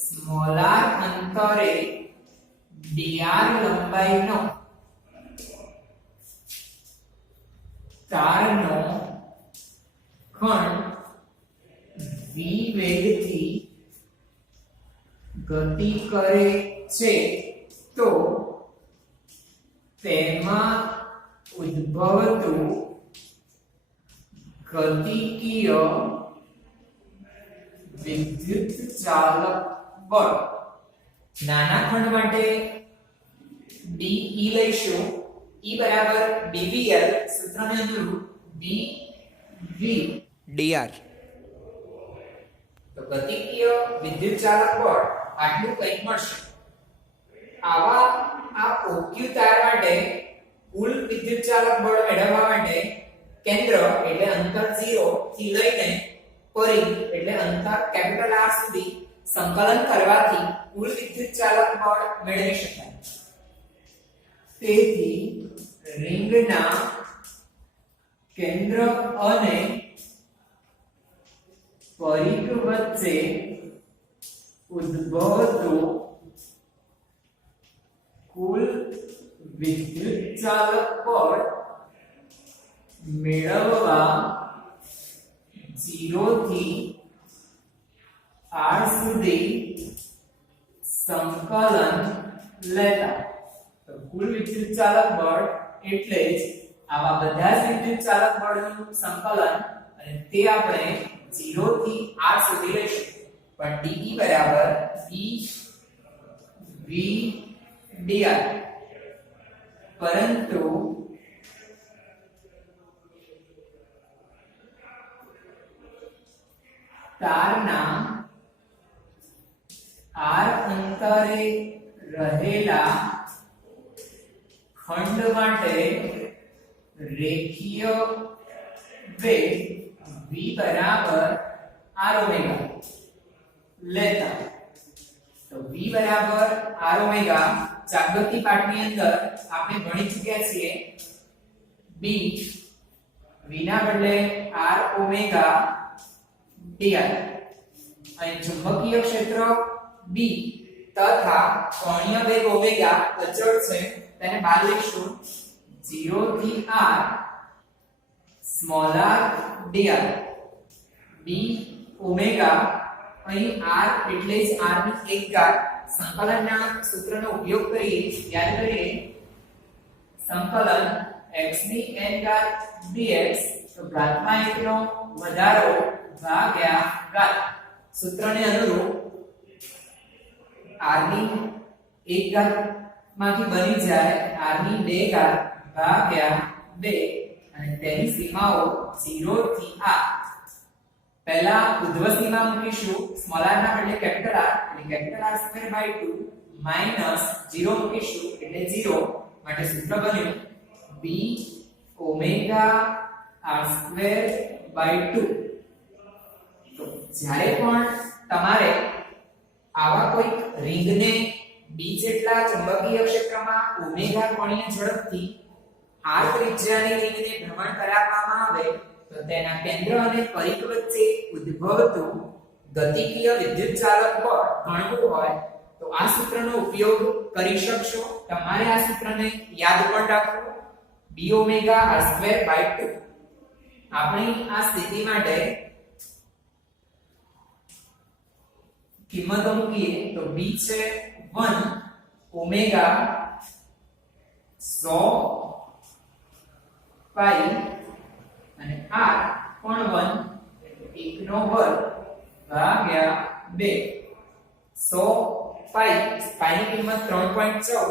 સ્મોલાર અંતરે dr લંબાઈનો તારનો ખંડ v વેગથી ગતિ કરે છે તો તેમાં ઉદ્ભવતું ગતિકીય વિદ્યુત ચાલક બળ નાના ખંડ માટે de લઈશું e બરાબર dvl સૂત્રને અનુરૂપ dv dr તો ગતિકીય વિદ્યુત ચાલક બળ આટલું કંઈક મળશે. આવા આ OQ તાર માટે કુલ વિદ્યુત ચાલક બળ મેળવવા માટે કેન્દ્ર એટલે અંતર 0 થી લઈને પરિઘ એટલે અંતર કેપિટલ R સુધી સંકલન કરવાથી કુલ વિદ્યુત ચાલક બળ મેળવી શકાય. તેથી રિંગના કેન્દ્ર અને પરિઘ વચ્ચે ઉદ્ભવતો કુલ વિદ્યુત ચાલક બળ મેળવવા 0 થી r સુધી સંકલન લેતા તો કુલ વિદ્યુત ચાલક બળ એટલે જ આવા બધા જ વિદ્યુત ચાલક બળનું સંકલન અને તે આપણે 0 થી r સુધી લઈશું. પણ dE બરાબર e v dr, પરંતુ તારના r અંતરે રહેલા ખંડ માટે રેખીય વેગ v બરાબર r ઓમેગા લેતા, તો v બરાબર r ઓમેગા જાગૃતિ પાઠની અંદર આપણે ભણી ચૂક્યા છીએ b v ના બદલે r ઓમેગા dr, અહીં ચુંબકીય ક્ષેત્ર b તથા કોણીય વેગ ઓમેગા અચળ છે, તેને બહાર લઈશું 0 થી r small r dr, b omega અહીં r એટલે જ r ની એક ઘાત, સંકલનના સૂત્રનો ઉપયોગ કરી યાદ કરીએ, સંકલન x ની n ઘાત dx, તો ઘાતમાં 1 નો વધારો ભાગ્યા ઘાત, સૂત્રને અનુરૂપ r ની 1 ઘાત માંથી બની જાય r ની 2 ઘાત ભાગ્યા 2, અને તેની સીમાઓ 0 થી r. પહેલા ઉધ્વ સીમા મૂકીશું સ્મોલ r ના બદલે કેપિટલ R, એટલે કેપિટલ R² 2 માઈનસ 0 મૂકીશું એટલે 0, માટે સૂત્ર બન્યું b ઓમેગા r² 2. તો જ્યારે પણ તમારે આવા કોઈ રિંગને b જેટલા ચુંબકીય ક્ષેત્રમાં ઓમેગા કોણીય ઝડપથી r ત્રિજ્યાની રિંગને ભ્રમણ કરાવવામાં આવે, તો તેના કેન્દ્ર અને પરિઘ વચ્ચે ઉદ્ભવતું ગતિકીય વિદ્યુતચાલક બળ ગણવું હોય તો આ સૂત્રનો ઉપયોગ કરી શકશો. તમારે આ સૂત્રને યાદ પણ રાખવું, b ઓમેગા r² 2. આપણી આ સ્થિતિ માટે કિંમતો મૂકીએ તો b છે 1 ઓમેગા 100 પાઈ અને r પણ 1 નો વર્ગ ભાગ્યા 2, 100 પાઈ, પાઈની કિંમત 3.14,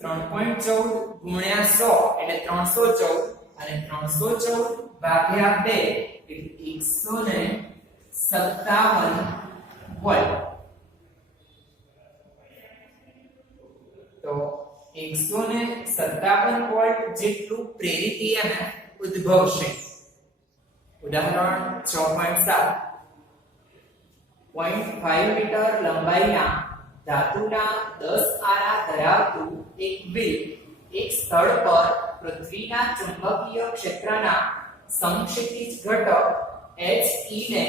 3.14 ગુણ્યા 100 એટલે 314, અને 314 ભાગ્યા 2 એટલે 157 વોલ્ટ. તો 157 વોલ્ટ જેટલું પ્રેરિત EMF ઉદ્ભવશે. ઉદાહરણ 6.7, 0.5 મીટર લંબાઈના ધાતુના 10 આરા ધરાવતું એક વ્હીલ એક સ્થળ પર પૃથ્વીના ચુંબકીય ક્ષેત્રના સમક્ષિતિજ ઘટક HE ને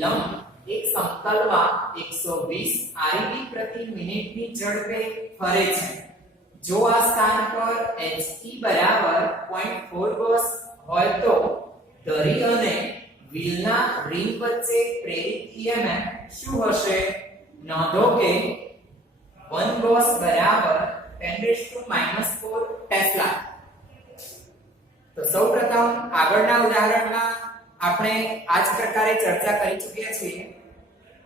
લંબ એક સમતલમાં 120 REV પ્રતિ મિનિટની ઝડપે ફરે છે. જો આ સ્થાન પર HE બરાબર 0.4 ગોસ હોય તો ધરી અને વ્હીલના રિંગ વચ્ચે પ્રેરિત EMF શું હશે? નોંધો કે 1 ગોસ બરાબર 10⁻⁴ ટેસ્લા. તો સૌપ્રથમ આગળના ઉદાહરણમાં આપણે આ જ પ્રકારે ચર્ચા કરી ચૂક્યા છીએ.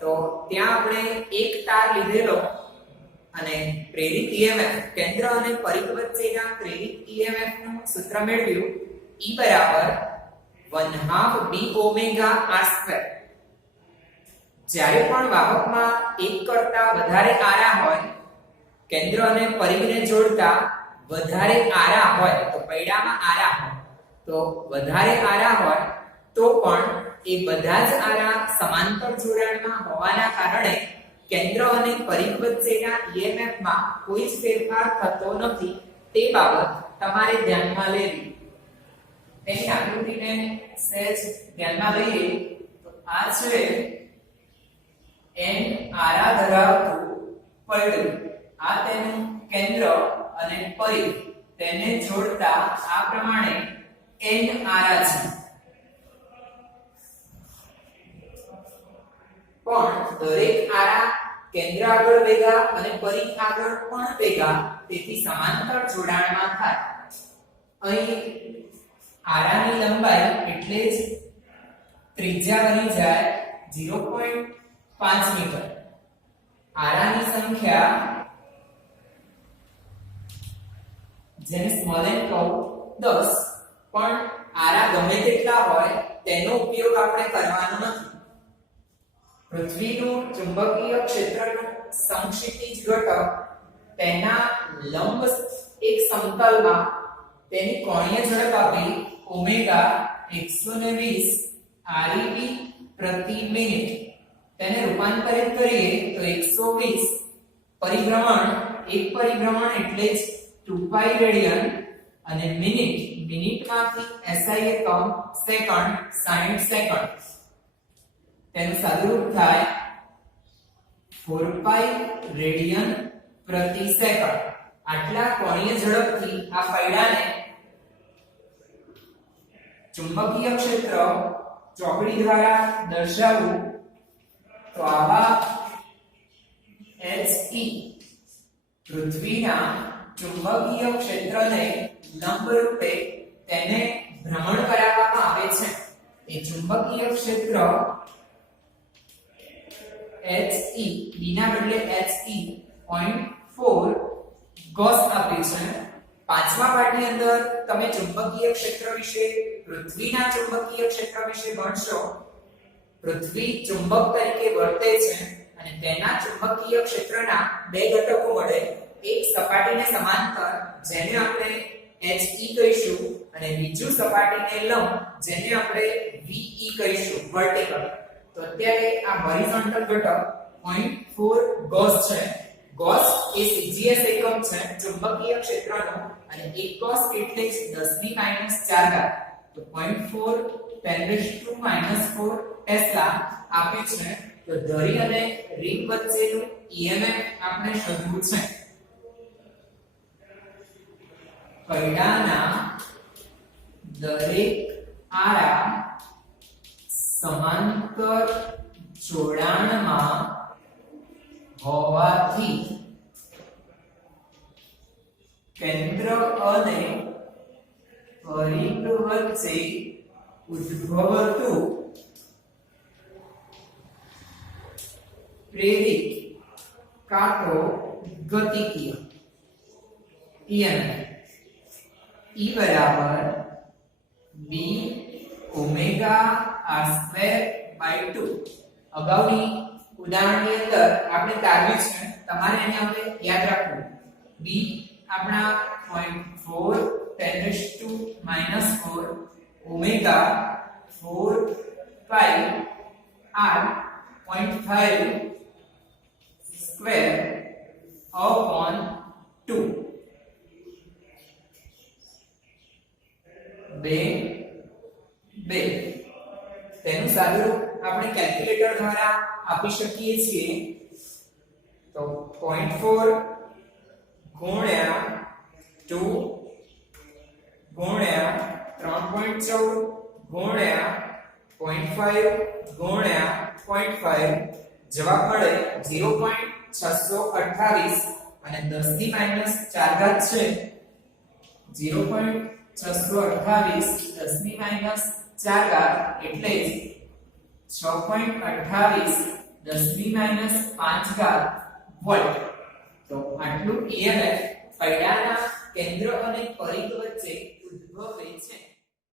તો ત્યાં આપણે એક તાર લીધેલો અને પ્રેરિત EMF કેન્દ્ર અને પરિઘ વચ્ચેના પ્રેરિત EMF નું સૂત્ર મેળવ્યું, E બરાબર 1/2 b ઓમેગા r². જ્યારે પણ વાહકમાં એક કરતા વધારે આરા હોય, કેન્દ્ર અને પરિઘને જોડતા વધારે આરા હોય, તો પૈડામાં આરા હોય, તો વધારે આરા હોય તો પણ એ બધા જ આરા સમાંતર જોડાણમાં હોવાના કારણે કેન્દ્ર અને પરિઘ વચ્ચેના EMF માં કોઈ જ ફેરફાર થતો નથી. તે બાબત તમારે ધ્યાનમાં લેવી. તેની આકૃતિને સહેજ ધ્યાનમાં લઈએ તો આ છે n આરા ધરાવતું પૈડું. આ તેનું કેન્દ્ર અને પરિઘ, તેને જોડતા આ પ્રમાણે n આરા છે. પણ દરેક આરા કેન્દ્ર આગળ ભેગા અને પરિઘ આગળ પણ ભેગા, તેથી સમાંતર જોડાણમાં થાય. અહીં આરાની લંબાઈ એટલે જ ત્રિજ્યા બની જાય 0.5 મીટર. આરાની સંખ્યા જેને સ્મોલ n કહું 10, પણ આરા ગમે તેટલા હોય તેનો ઉપયોગ આપણે કરવાનો નથી. પૃથ્વીનું ચુંબકીય ક્ષેત્રનું સમક્ષિતિજ ઘટક તેના લંબ એક સમતલમાં તેની કોણીય ઝડપ આપી ઓમેગા 120 ReV પ્રતિ મિનિટ. તેને રૂપાંતરિત કરીએ તો 120 પરિભ્રમણ, એક પરિભ્રમણ એટલે જ 2π રેડિયન, અને મિનિટમાંથી SI એકમ સેકન્ડ 60 સેકન્ડ. તેનું સાદુરૂપ થાય 4π રેડિયન પ્રતિ સેકન્ડ. આટલા કોણીય ઝડપથી આ પૈડાને ચુંબકીય ક્ષેત્ર ચોકડી દ્વારા દર્શાવવું તો આવા HE પૃથ્વીના ચુંબકીય ક્ષેત્રને લંબરૂપે તેને ભ્રમણ કરાવવામાં આવે છે. એ ચુંબકીય ક્ષેત્ર HE બીના બદલે HE 0.4 ગોસ આપ્યું છે. પાંચમા પાઠની અંદર તમે ચુંબકીય ક્ષેત્ર વિશે, પૃથ્વીના ચુંબકીય ક્ષેત્ર વિશે ભણશો. પૃથ્વી ચુંબક તરીકે વર્તે છે અને તેના ચુંબકીય ક્ષેત્રના બે ઘટકો મળે. એક સપાટીને સમાંતર જેને આપણે HE કહીશું અને બીજું સપાટીને લંબ જેને આપણે VE કહીશું, વર્ટિકલ. તો અત્યારે આ હોરિઝોન્ટલ ઘટક 0.4 ગોસ છે. ગોસ એ CGS એકમ છે ચુંબકીય ક્ષેત્રનો, અને 1 ગોસ એટલે જ 10⁻⁴. તો 0.4 10⁻⁴ ટેસ્લા આપે છે. તો ધરી અને રિંગ વચ્ચેનું EMF આપણે શોધવું છે. પૈડાના દરેક આરા સમાંતર જોડાણમાં હોવાથી કેન્દ્ર અને પરિઘ વચ્ચે ઉદ્ભવતું પ્રેરિત કાં તો ગતિકીય EMF E બરાબર B ઓમેગા r²/2. અગાઉની ઉદાહરણની અંદર આપણે તારવ્યું છે, તમારે એને હવે યાદ રાખવું. B આપણા 0.4 10⁻⁴ ઓમેગા 4π r 0.5 સ્ક્વેર અપોન 2. 2 તેનું સાદુરૂપ આપણે કેલ્ક્યુલેટર દ્વારા આપી શકીએ છીએ. તો 0.4 ગુણ્યા 2 ગુણ્યા 3.14 ગુણ્યા 0.5 ગુણ્યા 0.5 જવાબ મળે 0.628 અને 10⁻⁴ છે. 0.628 10⁻⁴ એટલે જ 6.28 10⁻⁵ વોલ્ટ. તો આટલું EMF પૈડાના કેન્દ્ર અને પરિઘ વચ્ચે ઉદ્ભવે છે.